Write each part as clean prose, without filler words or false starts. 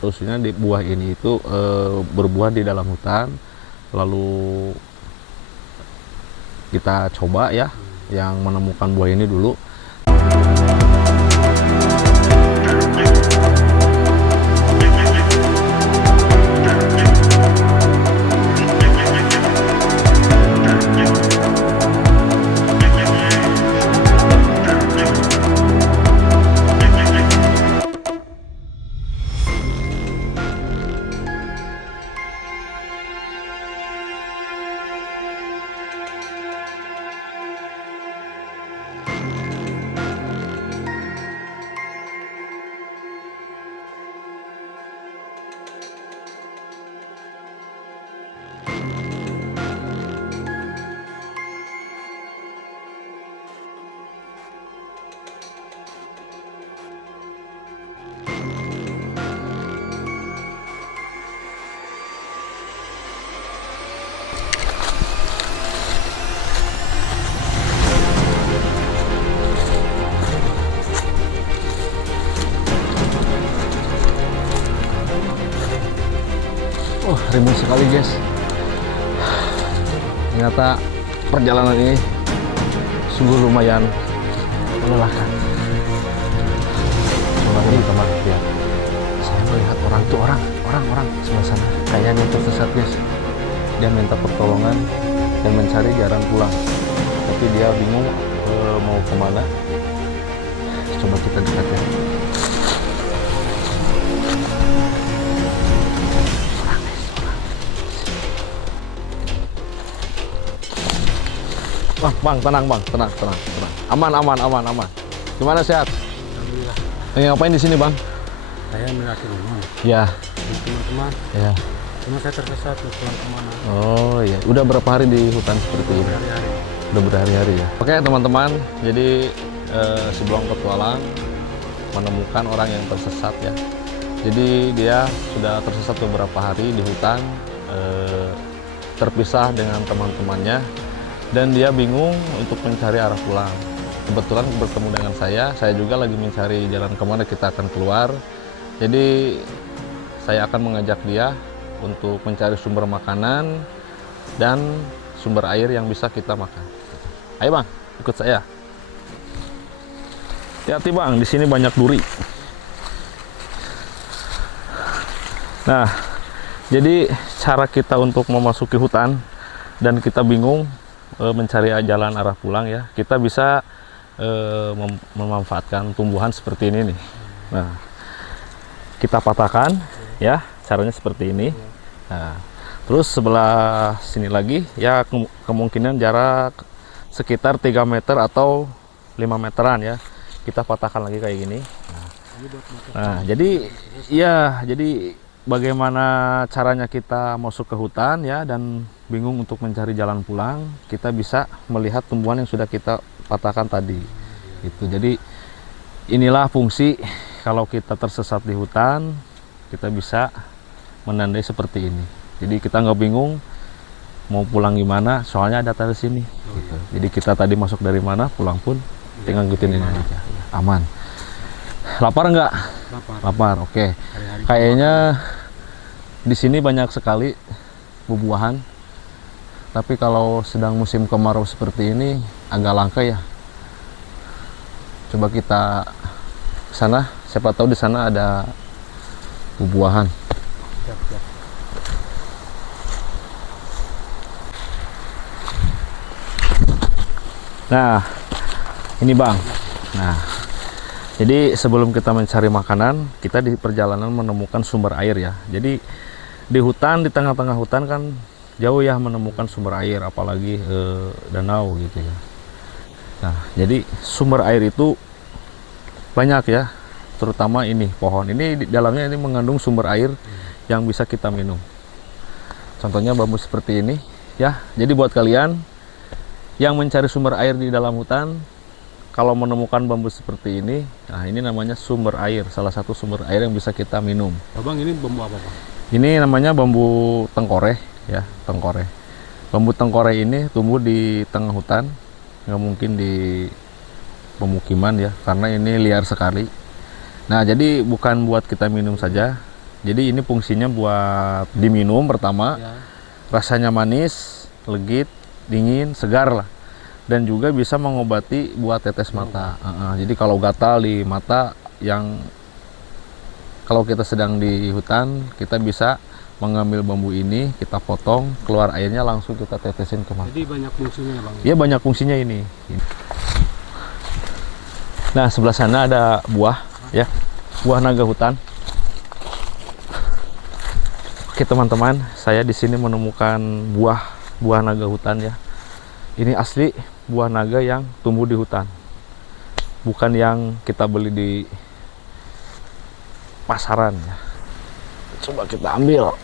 Khususnya di buah ini itu berbuah di dalam hutan. Lalu kita coba ya, yang menemukan buah ini dulu. Oh, rimbun sekali guys. Ternyata perjalanan ini sungguh lumayan melelahkan. Coba ini teman ya. Saya melihat orang tuh orang sebelah sana. Kayaknya tersesat guys. Dia minta pertolongan dan mencari jalan pulang. Tapi dia bingung mau kemana. Coba kita dekat ya. Bang, tenang bang, tenang. Aman. Gimana sehat? Alhamdulillah. Ngapain di sini bang? Saya mendaki gunung. Ya. Teman-teman. Ya. Cuma saya tersesat mau pulang kemana? Oh iya. Udah berapa hari di hutan seperti ini? Berhari-hari. Udah berhari-hari ya. Oke teman-teman, jadi sebelum petualang menemukan orang yang tersesat ya. Jadi dia sudah tersesat beberapa hari di hutan, terpisah dengan teman-temannya. Dan dia bingung untuk mencari arah pulang. Kebetulan bertemu dengan saya juga lagi mencari jalan kemana kita akan keluar. Jadi saya akan mengajak dia untuk mencari sumber makanan dan sumber air yang bisa kita makan. Ayo bang, ikut saya. Hati-hati bang, di sini banyak duri. Nah, jadi cara kita untuk memasuki hutan dan kita bingung mencari jalan arah pulang ya, kita bisa memanfaatkan tumbuhan seperti ini nih. Nah, kita patahkan ya, caranya seperti ini. Nah, terus sebelah sini lagi ya, kemungkinan jarak sekitar 3 meter atau 5 meteran ya, kita patahkan lagi kayak gini. Nah, jadi bagaimana caranya kita masuk ke hutan ya dan bingung untuk mencari jalan pulang, kita bisa melihat tumbuhan yang sudah kita patahkan tadi. Itu. Jadi inilah fungsi kalau kita tersesat di hutan, kita bisa menandai seperti ini. Jadi kita nggak bingung mau pulang gimana, soalnya ada tali sini. Gitu. Jadi kita tadi masuk dari mana, pulang pun tinggal ngikutin ini aja. Aman. Lapar nggak? Lapar. Oke. Kayaknya di sini banyak sekali buah-buahan. Tapi kalau sedang musim kemarau seperti ini agak langka ya. Coba kita ke sana, siapa tahu di sana ada buah-buahan. Nah, ini bang. Nah, jadi sebelum kita mencari makanan, kita di perjalanan menemukan sumber air ya. Jadi di hutan, di tengah-tengah hutan kan jauh ya menemukan sumber air, apalagi danau gitu ya. Nah, jadi sumber air itu banyak ya, terutama ini pohon. Ini di dalamnya ini mengandung sumber air yang bisa kita minum. Contohnya bambu seperti ini ya. Jadi buat kalian yang mencari sumber air di dalam hutan, kalau menemukan bambu seperti ini, nah ini namanya sumber air, salah satu sumber air yang bisa kita minum. Abang, ini bambu apa bang? Ini namanya bambu tengkorej ya, tengkorej. Bambu tengkorej ini tumbuh di tengah hutan, nggak mungkin di pemukiman ya, karena ini liar sekali. Nah, jadi bukan buat kita minum saja, Jadi ini fungsinya buat diminum pertama, Ya. rasanya manis, legit, dingin, segar lah. Dan juga bisa mengobati buat tetes mata. Jadi kalau gatal di mata yang kalau kita sedang di hutan, kita bisa mengambil bambu ini, kita potong, keluar airnya langsung kita tetesin ke mata. Jadi banyak fungsinya ya Bang? Ya banyak fungsinya ini. Nah sebelah sana ada buah, ya, buah naga hutan. Oke teman-teman, saya di sini menemukan buah naga hutan ya. Ini asli buah naga yang tumbuh di hutan, bukan yang kita beli di pasaran ya. Coba kita ambil.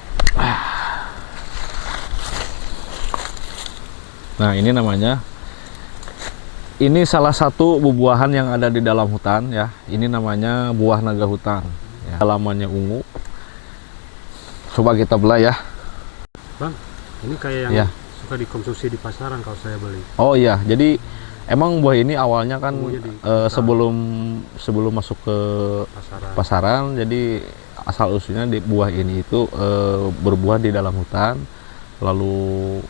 Nah ini namanya. Ini salah satu buah-buahan yang ada di dalam hutan ya. Ini namanya buah naga hutan. Ya. Dalamannya ungu. Coba kita belah ya. Bang, ini kayak yang Ya. suka dikonsumsi di pasaran kalau saya beli. Oh iya, jadi emang buah ini awalnya kan Tumbuhnya di sebelum masuk ke Pasaran. pasaran, jadi asal usulnya di buah ini itu berbuah di dalam hutan. Lalu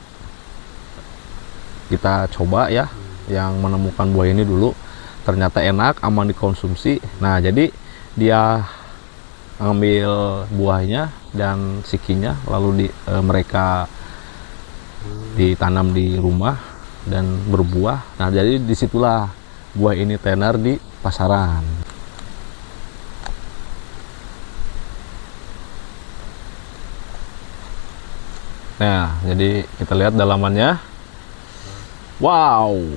kita coba ya, yang menemukan buah ini dulu, ternyata enak, aman dikonsumsi. Nah jadi dia ngambil buahnya dan sikinya, lalu mereka ditanam di rumah dan berbuah. Nah jadi disitulah buah ini tenar di pasaran. Nah jadi kita lihat dalamannya. Wow,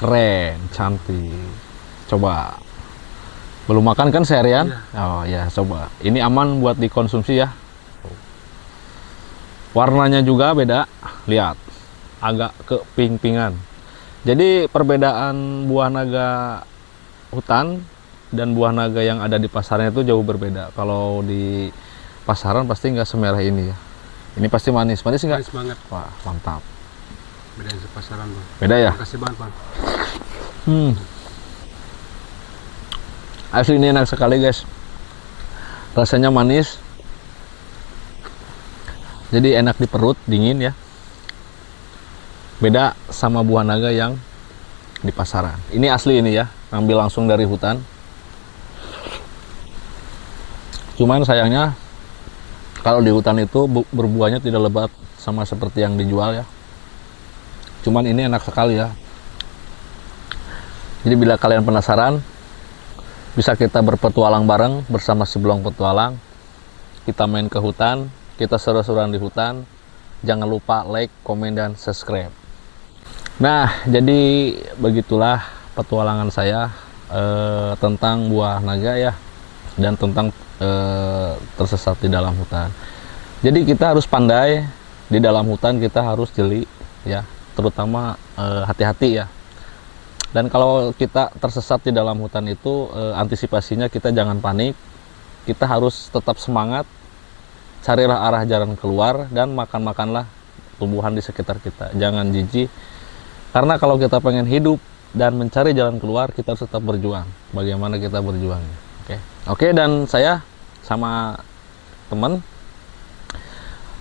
keren, cantik. Coba. Belum makan kan seharian? Iya. Oh ya, coba. Ini aman buat dikonsumsi ya. Warnanya juga beda. Lihat, agak keping-pingan. Jadi perbedaan buah naga hutan dan buah naga yang ada di pasaran itu jauh berbeda. Kalau di pasaran pasti nggak semerah ini ya. Ini pasti manis. Manis nggak? Manis banget. Wah, mantap. Beda yang sepasaran Bang. Beda ya? Makasih banget Bang. Asli ini enak sekali guys. Rasanya manis. Jadi enak di perut, dingin ya. Beda sama buah naga yang di pasaran. Ini asli ini ya, ambil langsung dari hutan. Cuman sayangnya kalau di hutan itu berbuahnya tidak lebat sama seperti yang dijual ya. Cuman ini enak sekali ya. Jadi bila kalian penasaran, bisa kita berpetualang bareng bersama si Beluang Petualang. Kita main ke hutan, kita seru-seruan di hutan. Jangan lupa like, komen, dan subscribe. Nah, jadi begitulah petualangan saya tentang buah naga ya, dan tentang tersesat di dalam hutan. Jadi kita harus pandai di dalam hutan, kita harus jeli ya, terutama hati-hati ya. Dan kalau kita tersesat di dalam hutan itu, antisipasinya kita jangan panik, kita harus tetap semangat, carilah arah jalan keluar, dan makan-makanlah tumbuhan di sekitar kita. Jangan jijik, karena kalau kita pengen hidup dan mencari jalan keluar, kita harus tetap berjuang. Bagaimana kita berjuang? Oke, dan saya sama teman,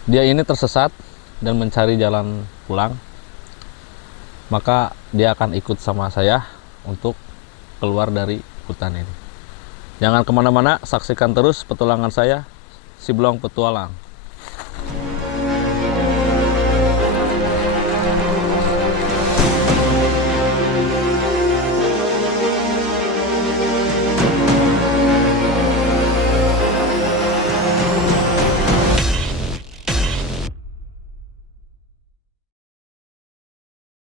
dia ini tersesat dan mencari jalan pulang. Maka dia akan ikut sama saya untuk keluar dari hutan ini. Jangan kemana-mana, saksikan terus petualangan saya, si Beluang Petualang.